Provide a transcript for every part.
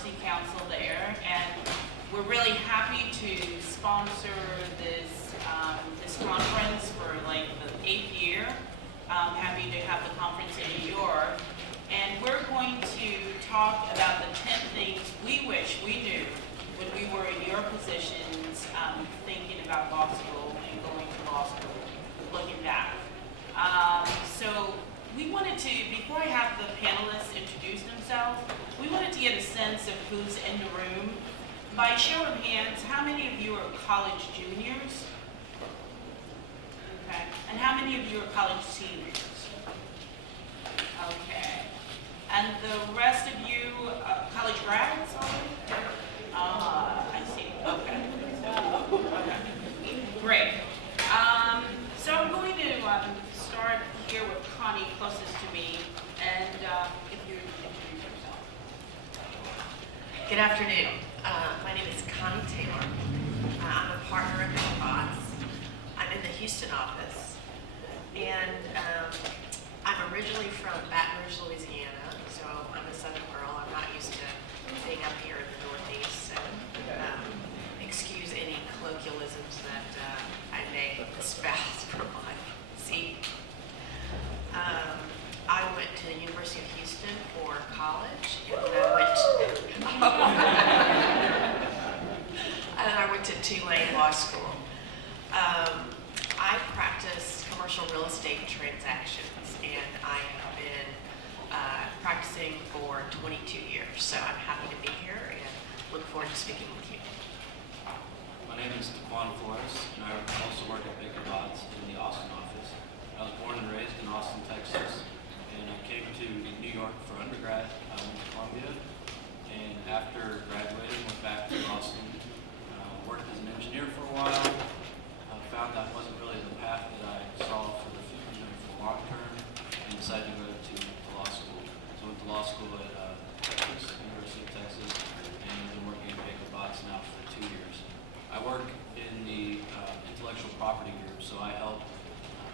University Council there, and we're really happy to sponsor this this conference for like the 8th year. Happy to have the conference in New York, and we're going to talk about the 10 things we wish we knew when we were in your positions, thinking about law school and going to law school, looking back. So we wanted to, before I have the panelists introduce themselves, we wanted to get a sense of who's in the room. By show of hands, how many of you are college juniors? Okay. And how many of you are college seniors? Okay. And the rest of you, college grads already? I see. Okay. Okay. Great. So I'm going to start here with Connie, closest to me, and if you introduce yourself. Good afternoon. My name is Connie Taylor. I'm a partner at NBPLC. I'm in the Houston office, and I'm originally from Baton Rouge, Louisiana, so I'm a Southern girl. I'm not used to being up here in the Northeast, so excuse any colloquialisms that I may espouse from my seat. I went to the University of Houston for college, and I went to Tulane Law School. I practice commercial real estate transactions, and I have been practicing for 22 years, so I'm happy to be here and look forward to speaking with you. My name is Daquan Flores, and I also work at Baker Botts in the Austin office. I was born and raised in Austin, Texas, and I came to New York for undergrad. I went to Columbia, and after graduating, went back to Austin, worked as an engineer for a while, found that wasn't really the path that I saw for the future, for the long term, and decided to go to law school. So I went to law school at Texas, University of Texas, and I've been working at Baker Botts now for 2 years. I work in the intellectual property group, so I help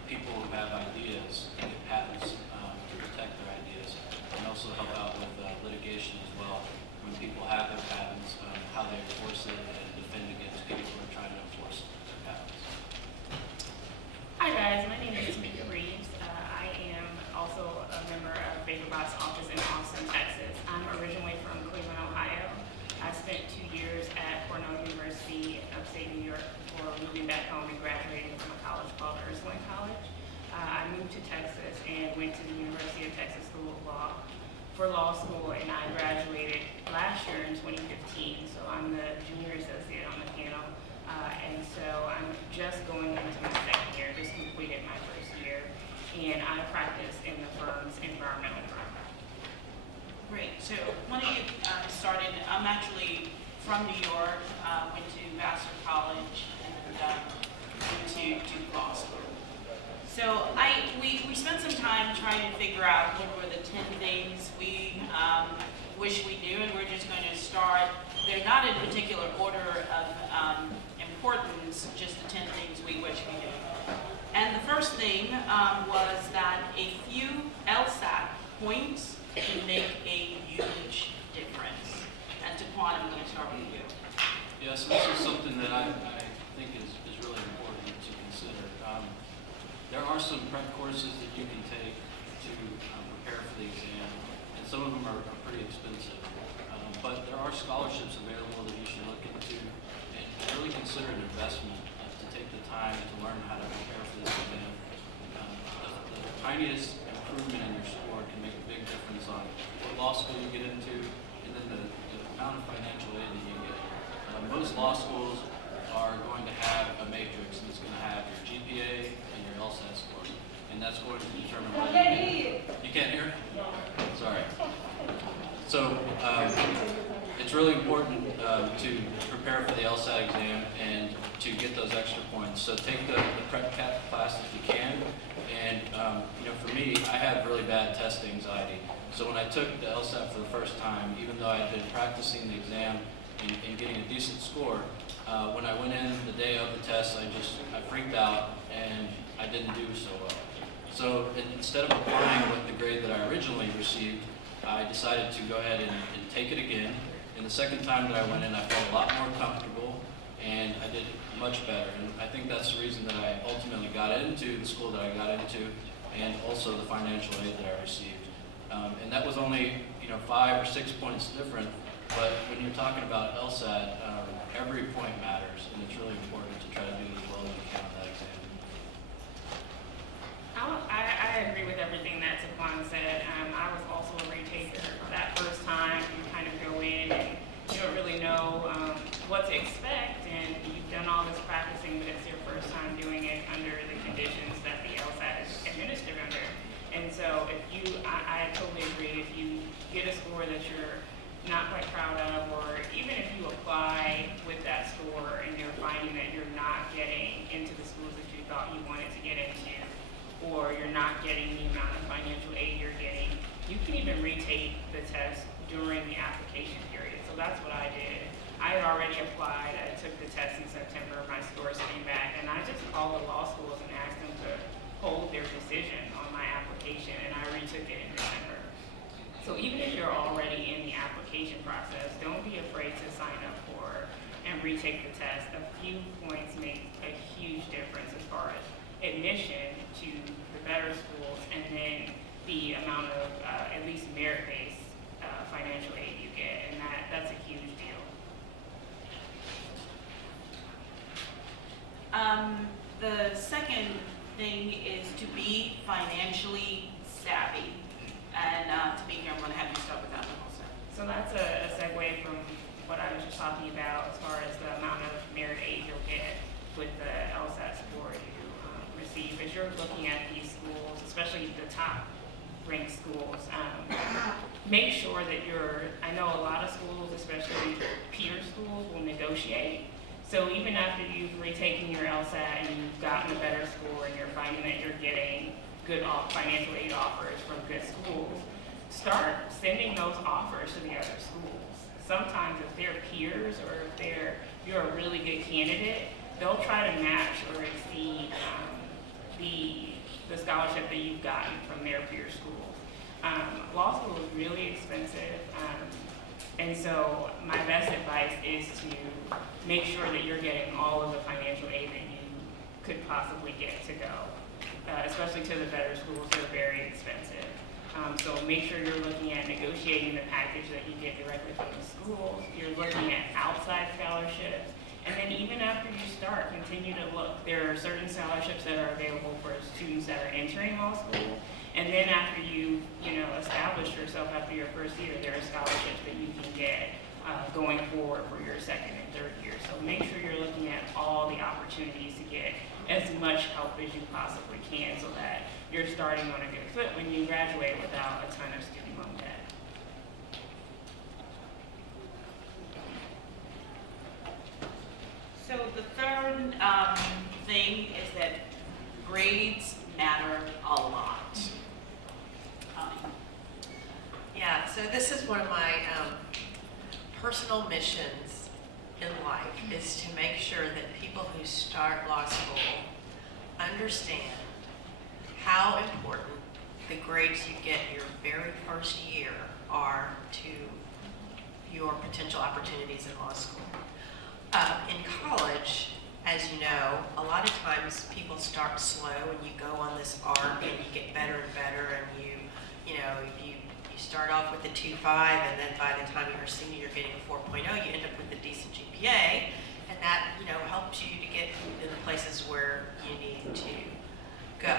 people who have ideas and get patents to protect their ideas, and also help out with litigation as well. When people have their patents, how they enforce it and defend against people who are trying to enforce their patents. Hi guys, my name is Mickey Reeves. I am also a member of Baker Botts' office in Austin, Texas. I'm originally from Cleveland, Ohio. I spent 2 years at Cornell University, upstate New York, before moving back home and graduating from a college called Ursuline College. I moved to Texas and went to the University of Texas School of Law for law school, and I graduated last year in 2015. So I'm the junior associate on the panel, and so I'm just going into my second year, just completed my first year, and I practice in the firm's environmental firm. Great. So when I get started, I'm actually from New York, went to Vassar College, and went to law school. So we spent some time trying to figure out what were the 10 things we wish we knew, and we're just going to start. They're not in particular order of importance, just the 10 things we wish we knew. And the first thing was that a few LSAT points can make a huge difference. And Daquan, I'm going to start with you. Yeah, so this is something that I think is really important to consider. There are some prep courses that you can take to prepare for the exam, and some of them are pretty expensive. But there are scholarships available that you should look into and really consider an investment to take the time to learn how to prepare for this exam. The tiniest improvement in your score can make a big difference on what law school you get into and then the amount of financial aid that you get. Most law schools are going to have a matrix that's going to have your GPA and your LSAT score, and that's going to determine whether you can't hear? Sorry. So it's really important to prepare for the LSAT exam and to get those extra points. So take the prep class if you can. And for me, I have really bad test anxiety. So when I took the LSAT for the first time, even though I had been practicing the exam and getting a decent score, when I went in the day of the test, I freaked out and I didn't do so well. So instead of applying with the grade that I originally received, I decided to go ahead and take it again. And the second time that I went in, I felt a lot more comfortable, and I did much better. And I think that's the reason that I ultimately got into the school that I got into, and also the financial aid that I received. And that was only 5 or 6 points different, but when you're talking about LSAT, every point matters, and it's really important to try to do as well as you can on that exam. I agree with everything that Taquan said. I was also a retaker. That first time, you kind of go in and you don't really know what to expect, and you've done all this practicing, but it's your first time doing it under the conditions that the LSAT is administered under. And so I totally agree, if you get a score that you're not quite proud of, or even if you apply with that score and you're finding that you're not getting into the schools that you thought you wanted to get into, or you're not getting the amount of financial aid you're getting, you can even retake the test during the application period. So that's what I did. I had already applied, I took the test in September, my scores came back, and I just called the law schools and asked them to hold their decision on my application, and I retook it in December. So even if you're already in the application process, don't be afraid to sign up for and retake the test. A few points make a huge difference as far as admission to the better schools, and then the amount of at least merit-based financial aid you get, and that's a huge deal. The second thing is to be financially savvy. And Tamika, I'm going to have you start with that one also. So that's a segue from what I was just talking about as far as the amount of merit aid you'll get with the LSAT score you receive. As you're looking at these schools, especially the top ranked schools, make sure that I know a lot of schools, especially peer schools, will negotiate. So even after you've retaken your LSAT and you've gotten a better score and you're finding that you're getting good financial aid offers from good schools, start sending those offers to the other schools. Sometimes if they're peers or if you're a really good candidate, they'll try to match or exceed the scholarship that you've gotten from their peer schools. Law school is really expensive, and so my best advice is to make sure that you're getting all of the financial aid that you could possibly get to go. Especially to the better schools, they're very expensive. So make sure you're looking at negotiating the package that you get directly from the schools. You're looking at outside scholarships. And then even after you start, continue to look. There are certain scholarships that are available for students that are entering law school. And then after you established yourself after your first year, there are scholarships that you can get going forward for your second and third year. So make sure you're looking at all the opportunities to get as much help as you possibly can so that you're starting on a good foot when you graduate without a ton of student loan debt. So the third thing is that grades matter a lot. Yeah, so this is one of my personal missions in life, is to make sure that people who start law school understand how important the grades you get your very first year are to your potential opportunities in law school. In college, as you know, a lot of times people start slow and you go on this arc and you get better and better, and you start off with a 2.5, and then by the time you're a senior, you're getting a 4.0, you end up with a decent GPA, and that helps you to get in the places where you need to go.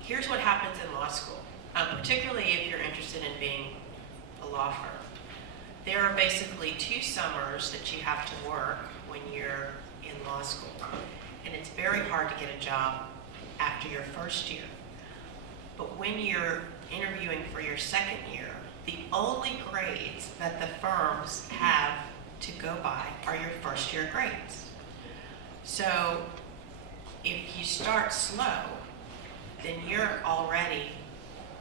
Here's what happens in law school, particularly if you're interested in being a law firm. There are basically 2 summers that you have to work when you're in law school, and it's very hard to get a job after your first year. But when you're interviewing for your second year, the only grades that the firms have to go by are your first year grades. So if you start slow, then you're already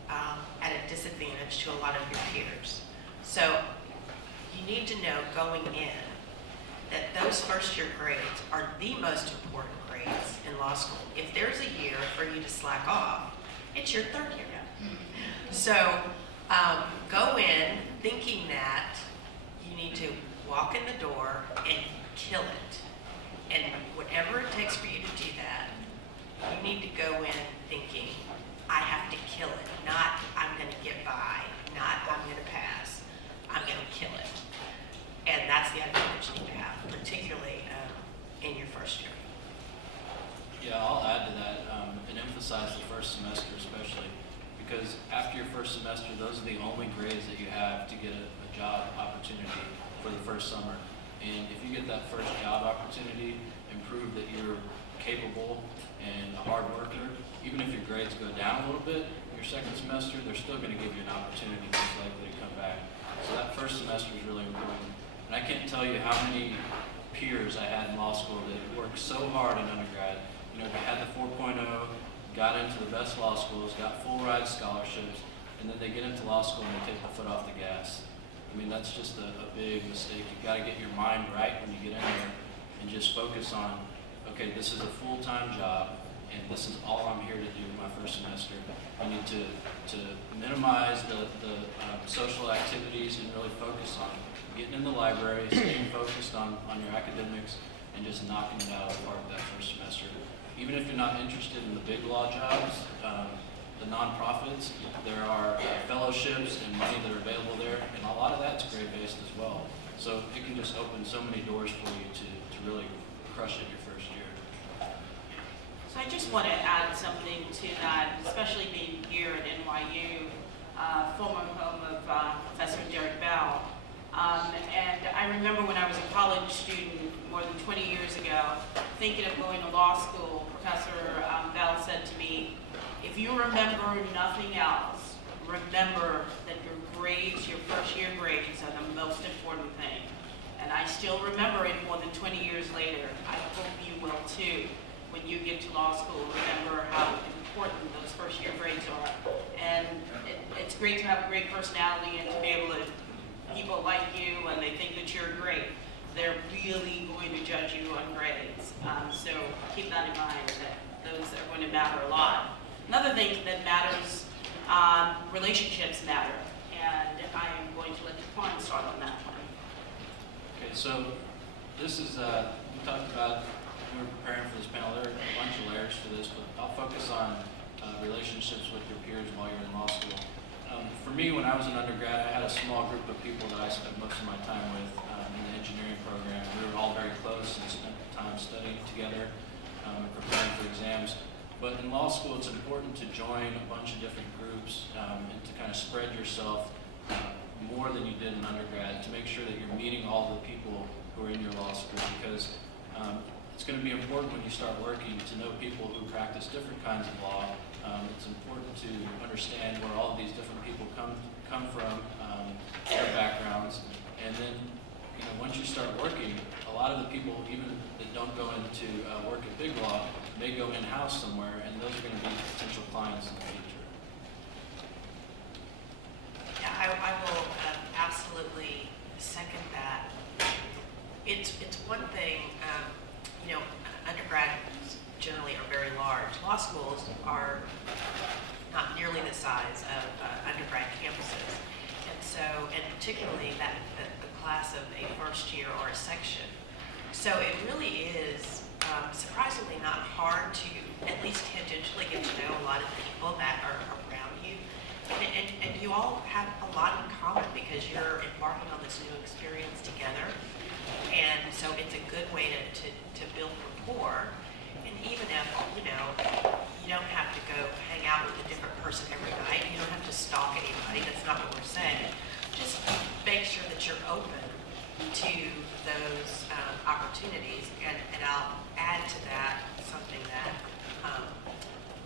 at a disadvantage to a lot of your peers. So you need to know going in that those first year grades are the most important grades in law school. If there's a year for you to slack off, it's your third year. So Go in thinking that you need to walk in the door and kill it. And whatever it takes for you to do that, you need to go in thinking, I have to kill it, not I'm going to get by, not I'm going to pass, I'm going to kill it. And that's the attitude that you need to have, particularly in your first year. Yeah, I'll add to that and emphasize the first semester especially, because after your first semester, those are the only grades that you have to get a job opportunity for the first summer. And if you get that first job opportunity and prove that you're capable and a hard worker, even if your grades go down a little bit, your second semester, they're still going to give you an opportunity most likely to come back. So that first semester is really important. And I can't tell you how many peers I had in law school that worked so hard in undergrad. You know, they had the 4.0, got into the best law schools, got full ride scholarships, and then they get into law school and they take the foot off the gas. I mean, that's just a big mistake. You've got to get your mind right when you get in there and just focus on, okay, this is a full-time job, and this is all I'm here to do my first semester. You need to minimize the social activities and really focus on getting in the library, staying focused on your academics, and just knocking it out of the park that first semester. Even if you're not interested in the big law jobs, the nonprofits, there are fellowships and money that are available there, and a lot of that's grade-based as well. So it can just open so many doors for you to really crush it your first year. So I just want to add something to that, especially being here at NYU, former home of Professor Derek Bell. And I remember when I was a college student more than 20 years ago, thinking of going to law school, Professor Bell said to me, if you remember nothing else, remember that your grades, your first year grades, are the most important thing. And I still remember it more than 20 years later. I hope you will too. When you get to law school, remember how important those first year grades are. And it's great to have a great personality and to be able to, people like you and they think that you're great. They're really going to judge you on grades. So keep that in mind, that those are going to matter a lot. Another thing that matters, relationships matter. And I am going to let Quan start on that one. Okay, so this is, we talked about, we were preparing for this panel, there are a bunch of layers to this, but I'll focus on relationships with your peers while you're in law school. For me, when I was an undergrad, I had a small group of people that I spent most of my time with in the engineering program. We were all very close and spent time studying together and preparing for exams. But in law school, it's important to join a bunch of different groups and to kind of spread yourself more than you did in undergrad, to make sure that you're meeting all the people who are in your law school, because it's going to be important when you start working to know people who practice different kinds of law. It's important to understand where all of these different people come from, their backgrounds, and then once you start working, a lot of the people even that don't go into work at big law may go in-house somewhere, and those are going to be potential clients in the future. Yeah, I will absolutely second that. It's one thing, undergrads generally are very large. Law schools are not nearly the size of undergrad campuses. And particularly the class of a first year or a section. So it really is surprisingly not hard to at least tangentially get to know a lot of the people that are around you. And you all have a lot in common because you're embarking on this new experience together. And so it's a good way to build rapport. And even if, you don't have to go hang out with a different person every night, you don't have to stalk anybody, that's not what we're saying. Just make sure that you're open to those opportunities. And I'll add to that something that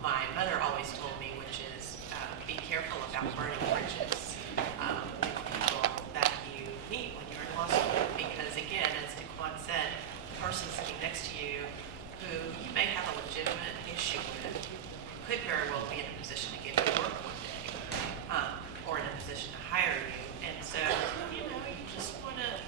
my mother always told me, which is be careful about burning bridges with people that you meet when you're in law school. Because again, as Daquan said, the person sitting next to you who you may have a legitimate issue with could very well be in a position to give you work one day, or in a position to hire you. And so, you just want to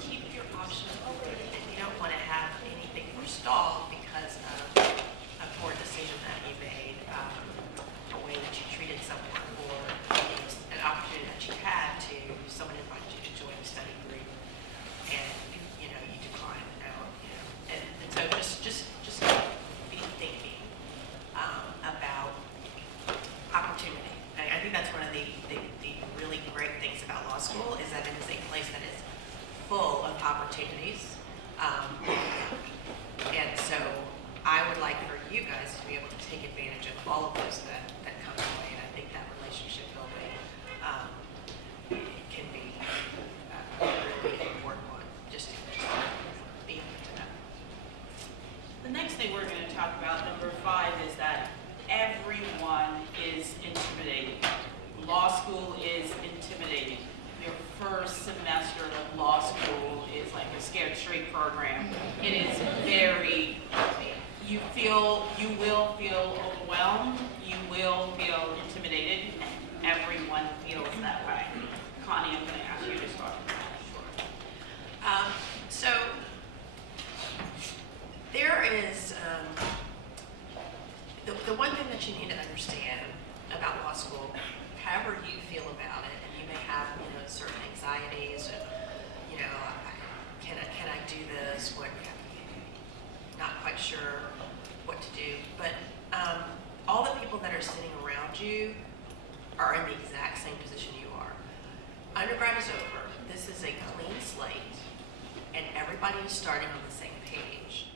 keep your options open, and you don't want to have anything forestalled because of a poor decision that you made, a way that you treated someone, or someone invites you to join a study group and, you know, you decline out, you know. And so just be thinking about opportunity. I think that's one of the really great things about law school is that it is a place that is full of opportunities. And so I would like for you guys to be able to take advantage of all of those that come your way. And I think that relationship building can be a really important one. Just be open to that. The next thing we're going to talk about, number 5, is that everyone is intimidating. Law school is intimidating. Your first semester of law school is like a scared straight program. It is very, you will feel overwhelmed, you will feel intimidated, and everyone feels that way. Connie, I'm going to ask you to start. So there is the one thing that you need to understand about law school, however you feel about it, and you may have certain anxieties, can I do this? What, not quite sure what to do, but all the people that are sitting around you are in the exact same position you are. Undergrad is over. This is a clean slate, and everybody is starting on the same page.